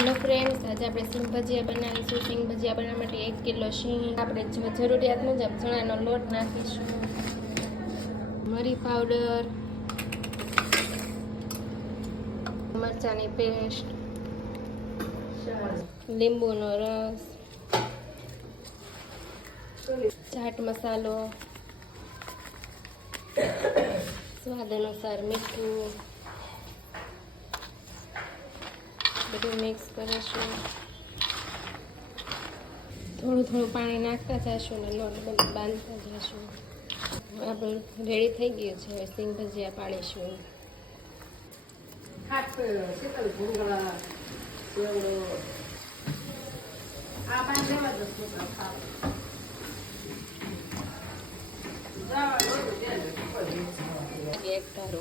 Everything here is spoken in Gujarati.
હેલો ફ્રેન્ડ્સ, આજે આપણે સિંગ ભજીયા બનાવીશું. સિંગ ભજીયા બનાવવા માટે 1 કિલો સિંગ, આપણે જરૂરિયાત મુજબ ચણાનો લોટ નાખીશું, મરી પાવડર, મરચાંની પેસ્ટ, લીંબુનો રસ, ચાટ મસાલો, સ્વાદ અનુસાર મીઠું, બધું મિક્સ કરીશું. થોડું થોડું પાણી નાખતા જઈશું ને લોટ બાંધતા જઈશું. આપણે રેડી થઈ ગયું છે. હવે સિંગ ભજીયા પાડીશું. એક ધારો